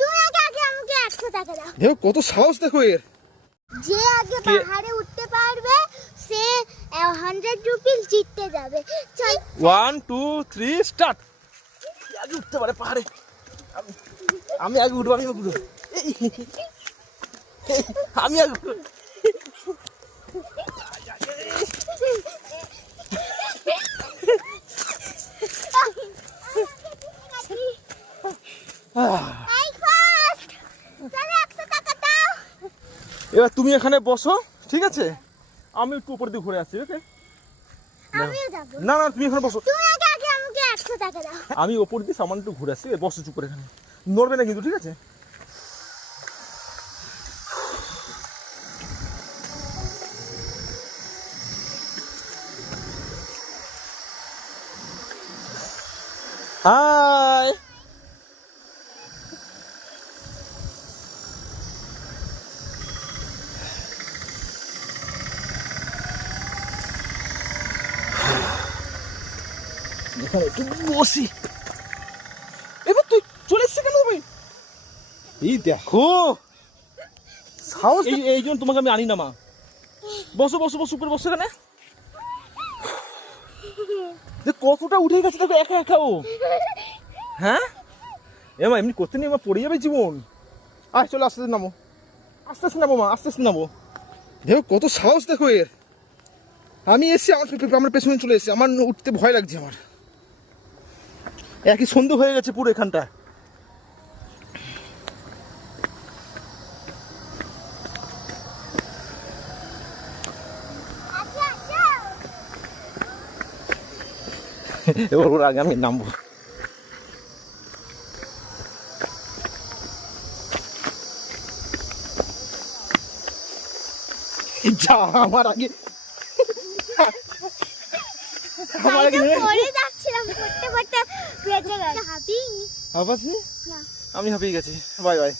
তুমি আগে আমাকে 100 টাকা দাও। দেখো কত সাহস দেখো এর। যে আগে পাহাড়ে উঠতে পারবে সে 100 রুপিস জিততে যাবে। চল 1 2 3 স্টার্ট। আগে উঠতে পারে পাহাড়ে। আমি আগে উঠবো, আমি আগে উঠবো। আমি আগে উঠবো। এবার তুমি এখানে বসো, ঠিক আছে? আমি একটু উপর দিকে ঘুরে আসছি, ওকে? আমিও যাব। না না, তুমি এখানে বসো। তুমি আগে আমাকে 100 টাকা দাও। আমি উপর দিয়ে সামান একটু ঘুরে আসছি, বসো চুপ করে এখানে। নড়বে না কিন্তু, ঠিক আছে? হাই। এখানে একটু বসি। এবার তুই চলে এসছিস কেন তুমি? এই দেখো সাহস, এই জন্য তোমাকে আমি আনি না মা। বসো বসো বসো, করে বসো এখানে। কতটা উঠে গেছে দেখো একা একা ও। হ্যাঁ এমা এমনি করতে নেই, আমার পড়ে যাবে জীবন। আয় চলো, আস্তে আস্তে নামো, আস্তে আস্তে নামো মা, আস্তে আস্তে নামো। দেখো কত সাহস দেখো এর। আমি এসছি, আমার পেছনে চলে এসেছি, আমার উঠতে ভয় লাগছে। আমার একই সন্ধ্যে হয়ে গেছে পুরো এখানটা। এবার ওর আগে আমি নামবো। যা আমার আগে, আমার আগে পড়ে যাচ্ছিলাম, পড়তে পড়তে বেঁচে গেছে। আমি হাঁপিয়ে গেছি। Bye bye.